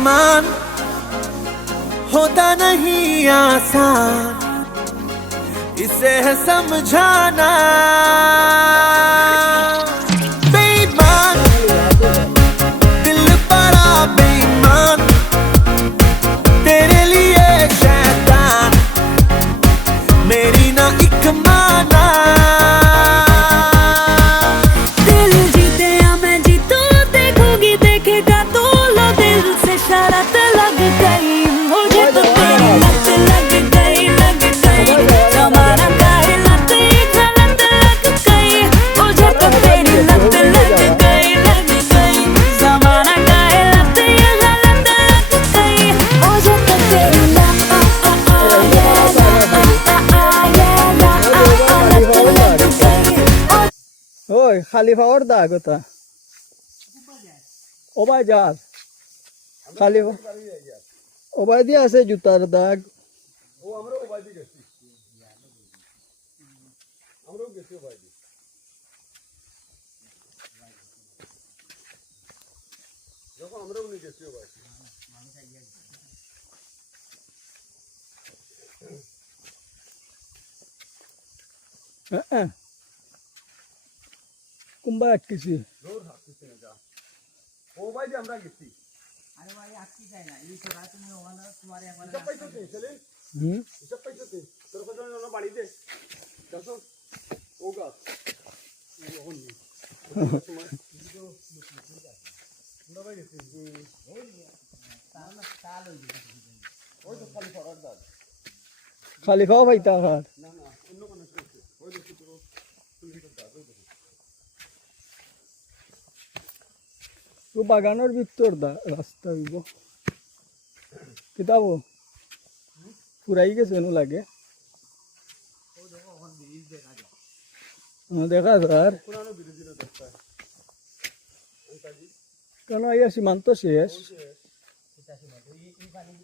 अरमान होता नहीं आसान, इसे है समझाना। बेईमान दिल पड़ा बेईमान, तेरे लिए शैतान मेरी ना एक माना। दिल जीते या मैं जीतूं, देखोगी देखेगा तू, लो दिल से शरत लग गई, मुझे तो तेरी लत लग गई, लग गई। जमाना काहे लत ये गलत लग गई, मुझे तो तेरी लत लग गई, लग गई। जमाना काहे लत ये गलत लग गई, मुझे तो तेरी लत लग गई। ওই খালি পাওয়ার দা কথা ওবাই যার খালি ওবাই দিয়ে আছে জুতার দাগ। ও আমরা ওবাই দিয়ে গেছি, আমরাও গেছি ওবাই দিয়ে। যখন আমরাও নিয়ে গেছি ওবাই। কুম্বা আটকেছি জোর হাঁটতেছে না যা, ওবাই দিয়ে আমরা গেছি। আরে ভাই আটকি যায় না, এই ছোড়া তুমি ওখানে তোমার একবার হিসাব পাইছো তুই সেলিম? হিসাব পাইছো তুই? তোর কত জন বাড়ি দে দেখো ও গাছ ওখান নেই তোমার আমরা ভাই গেছি ওই তো খালি ফরার দাগ। খালি খাওয়া পাইতা খার না না অন্য কোনো কিছু ওই দেখি তো তুই দাগ ওই দেখো। তো বাগানের ভিতর দা রাস্তা হইব কিতাব পুরাই গেছে নো লাগে দেখা স্যার পুরানো বিরোধী দেখতে কেন ইয়া সীমান্ত শেষ এই পানি